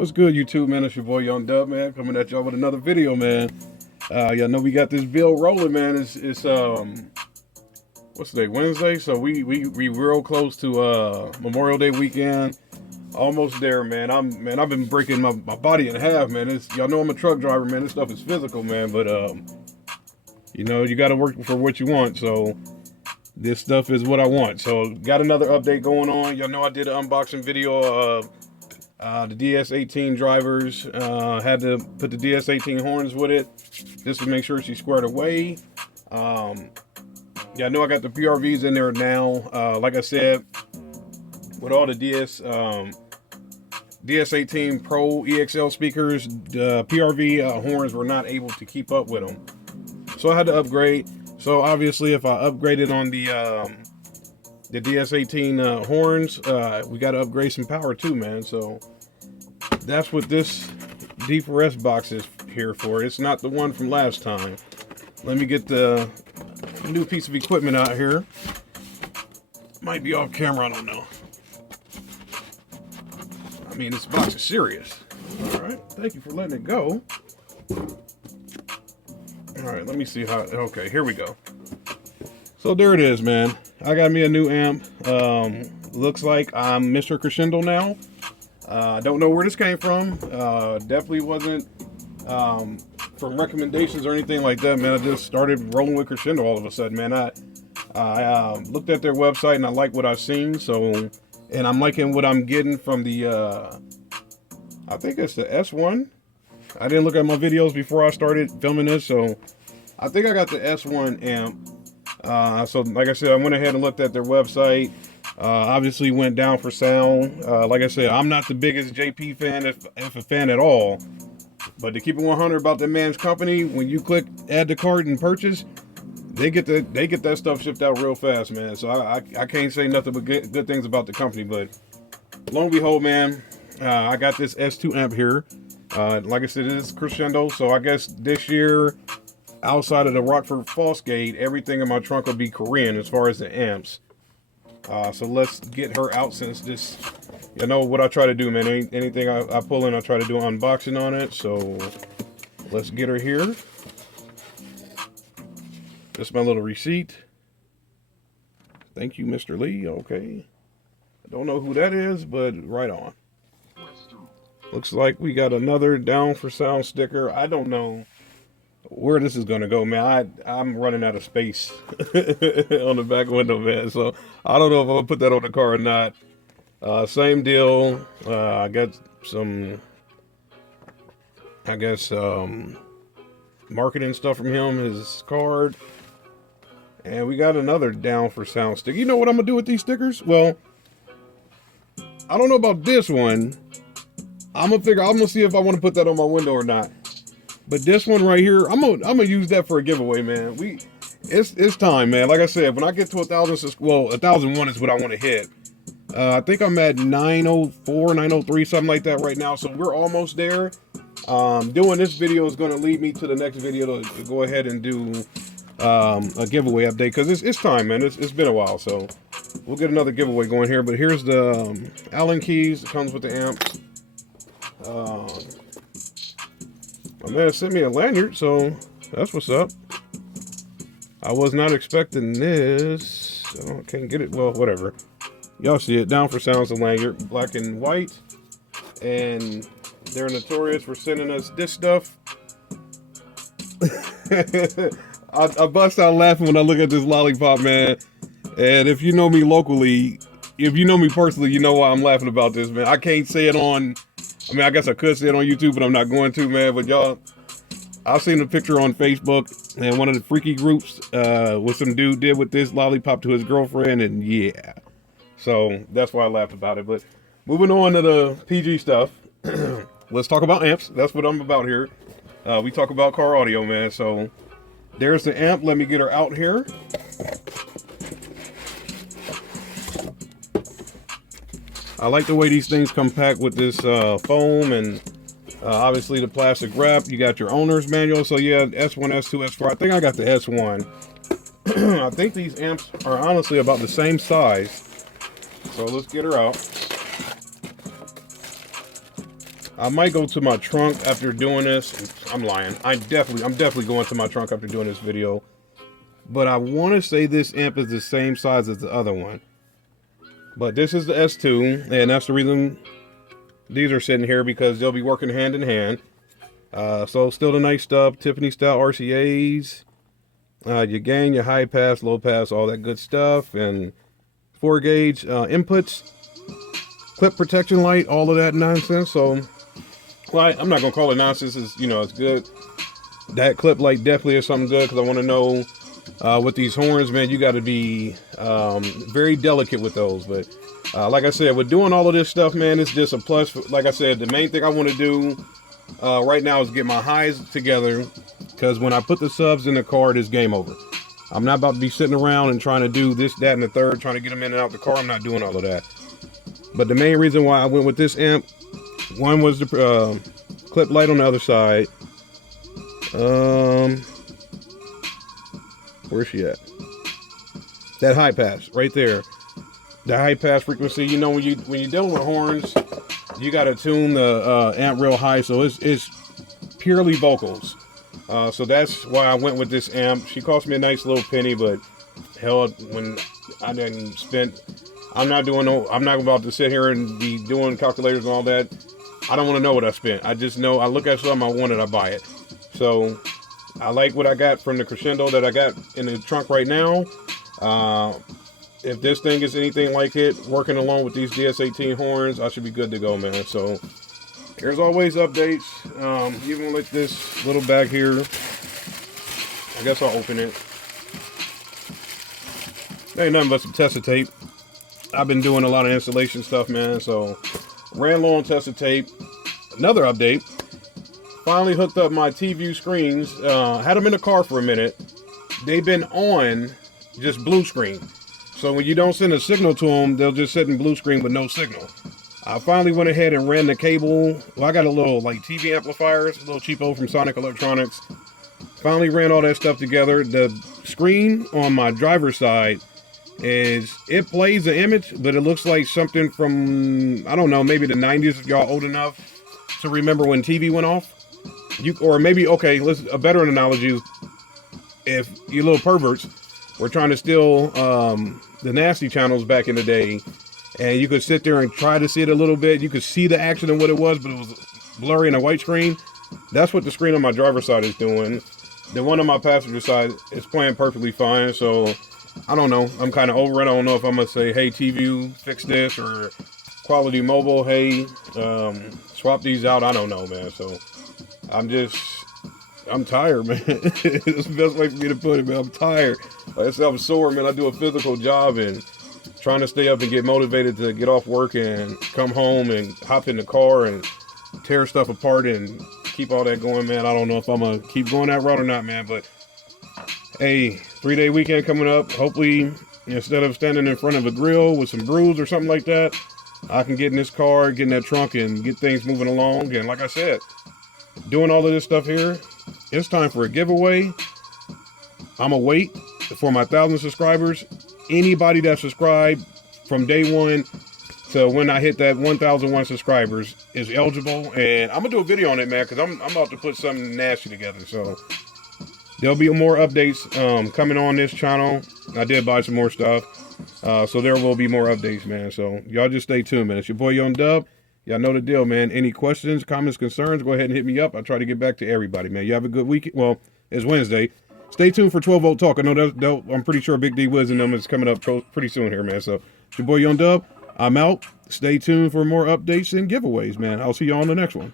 What's good, YouTube, man? It's your boy Young Dub, man, coming at y'all with another video, man. Y'all know we got this bill rolling, man. It's what's today? Wednesday. So we real close to Memorial Day weekend. Almost there, man. I've been breaking my body in half, man. Y'all know I'm a truck driver, man. This stuff is physical, man. But you know, you got to work for what you want. So this stuff is what I want. So got another update going on. Y'all know I did an unboxing video of the DS18 drivers. Had to put the DS18 horns with it just to make sure she's squared away. Yeah, I know I got the PRVs in there now. Like I said, with all the DS18 Pro EXL speakers, the PRV horns were not able to keep up with them. So I had to upgrade. So obviously if I upgraded on the DS18 horns, we got to upgrade some power too, man. So that's what this D4S box is here for. It's not the one from last time. Let me get the new piece of equipment out here. Might be off camera, I don't know. I mean, this box is serious. All right, thank you for letting it go. All right, let me see how, okay, here we go. So there it is, man. I got me a new amp. Looks like I'm Mr. Crescendo now. I don't know where this came from. Definitely wasn't from recommendations or anything like that, man. I just started rolling with Crescendo all of a sudden, man. I looked at their website and I like what I've seen. So, and I'm liking what I'm getting from the, I think it's the S1. I didn't look at my videos before I started filming this, so I think I got the S1 amp. So like I said, I went ahead and looked at their website. Obviously went down for sound. Like I said, I'm not the biggest JP fan, if a fan at all. But to keep it 100 about that man's company, when you click add to cart and purchase, they get that stuff shipped out real fast, man. So I can't say nothing but good things about the company. But lo and behold, man, I got this S2 amp here. Like I said, it is Crescendo. So I guess this year, outside of the Rockford Fosgate, everything in my trunk will be Korean as far as the amps. So let's get her out, since this, you know what I try to do, man. Anything I pull in, I try to do an unboxing on it. So let's get her here. That's my little receipt. Thank you, Mr. Lee. Okay. I don't know who that is, but right on. Looks like we got another down for sound sticker. I don't know where this is gonna go, man. I'm running out of space on the back window, man. So I don't know if I'm gonna put that on the car or not. Same deal. I got some, I guess, marketing stuff from him, his card. And we got another down for sound sticker. You know what I'm gonna do with these stickers? Well, I don't know about this one. I'm gonna see if I want to put that on my window or not. But this one right here, I'm gonna use that for a giveaway, man. It's time, man. Like I said, when I get to 1,000, well, 1,001 is what I want to hit. I think I'm at 904, 903, something like that right now. So we're almost there. Doing this video is gonna lead me to the next video to go ahead and do a giveaway update, because it's time, man. It's been a while, so we'll get another giveaway going here. But here's the Allen keys that comes with the amps. My man sent me a lanyard, so that's what's up. I was not expecting this. I can't get it. Well, whatever. Y'all see it. Down for sounds, the lanyard, black and white. And they're notorious for sending us this stuff. I bust out laughing when I look at this lollipop, man. And if you know me locally, if you know me personally, you know why I'm laughing about this, man. I can't say it on, I mean, I guess I could say it on YouTube, but I'm not going to, man. But y'all, I've seen a picture on Facebook and one of the freaky groups what some dude did with this lollipop to his girlfriend, and yeah. So that's why I laughed about it. But moving on to the PG stuff, let's talk about amps. That's what I'm about here. We talk about car audio, man. So there's the amp. Let me get her out here. I like the way these things come packed with this foam and obviously the plastic wrap. You got your owner's manual. So yeah, S1, S2, S4. I think I got the S1. I think these amps are honestly about the same size. So let's get her out. I might go to my trunk after doing this. I'm lying. I'm definitely going to my trunk after doing this video. But I want to say this amp is the same size as the other one. But this is the S2, and that's the reason these are sitting here, because they'll be working hand in hand. So still the nice stuff, Tiffany style RCAs, your gain, your high pass, low pass, all that good stuff, and 4 gauge inputs, clip protection light, all of that nonsense. So, well, I'm not gonna call it nonsense. It's, you know, it's good. That clip light definitely is something good, because I want to know with these horns, man, you got to be very delicate with those. But like I said, with doing all of this stuff, man, it's just a plus. Like I said, the main thing I want to do right now is get my highs together, because when I put the subs in the car, it's game over. I'm not about to be sitting around and trying to do this, that, and the third, trying to get them in and out the car. I'm not doing all of that. But the main reason why I went with this amp, one was the clip light on the other side. Where's she at? That high pass right there. The high pass frequency. You know, when you're dealing with horns, you got to tune the amp real high, so it's purely vocals. So that's why I went with this amp. She cost me a nice little penny, but hell, when I didn't spend, I'm not about to sit here and be doing calculators and all that. I don't want to know what I spent. I just know I look at something, I want it, I buy it. So I like what I got from the Crescendo that I got in the trunk right now. If this thing is anything like it, working along with these DS18 horns, I should be good to go, man. So there's always updates. Even with this little bag here, I guess I'll open it. There ain't nothing but some tester tape. I've been doing a lot of installation stuff, man, so ran low on tester tape. Another update. Finally hooked up my T-View screens. Had them in the car for a minute. They've been on just blue screen. So when you don't send a signal to them, they'll just sit in blue screen with no signal. I finally went ahead and ran the cable. Well, I got a little like TV amplifiers, a little cheapo from Sonic Electronics. Finally ran all that stuff together. The screen on my driver's side it plays the image, but it looks like something from, I don't know, maybe the 90s, if y'all old enough to remember when TV went off. Or maybe, okay, a better analogy is if you little perverts were trying to steal the nasty channels back in the day, and you could sit there and try to see it a little bit. You could see the action and what it was, but it was blurry in a white screen. That's what the screen on my driver's side is doing. The one on my passenger side is playing perfectly fine, so I don't know. I'm kind of over it. I don't know if I'm going to say, hey, T-View, fix this, or Quality Mobile, hey, swap these out. I don't know, man. So I'm tired, man. It's the best way for me to put it, man. I'm tired. Like I said, I'm sore, man. I do a physical job, and trying to stay up and get motivated to get off work and come home and hop in the car and tear stuff apart and keep all that going, man. I don't know if I'm going to keep going that route or not, man. But, hey, 3-day weekend coming up. Hopefully, instead of standing in front of a grill with some brews or something like that, I can get in this car, get in that trunk, and get things moving along. And like I said, doing all of this stuff here, it's time for a giveaway. I'm going to wait for my 1,000 subscribers. Anybody that subscribed from day one to when I hit that 1,001 subscribers is eligible. And I'm going to do a video on it, man, because I'm about to put something nasty together. So there'll be more updates coming on this channel. I did buy some more stuff. So there will be more updates, man. So y'all just stay tuned, man. It's your boy Young Dub. Y'all know the deal, man. Any questions, comments, concerns, go ahead and hit me up. I'll try to get back to everybody, man. You have a good weekend. Well, it's Wednesday. Stay tuned for 12 Volt Talk. I know I'm pretty sure Big D Wiz and them is coming up pretty soon here, man. So it's your boy Young Dub. I'm out. Stay tuned for more updates and giveaways, man. I'll see y'all on the next one.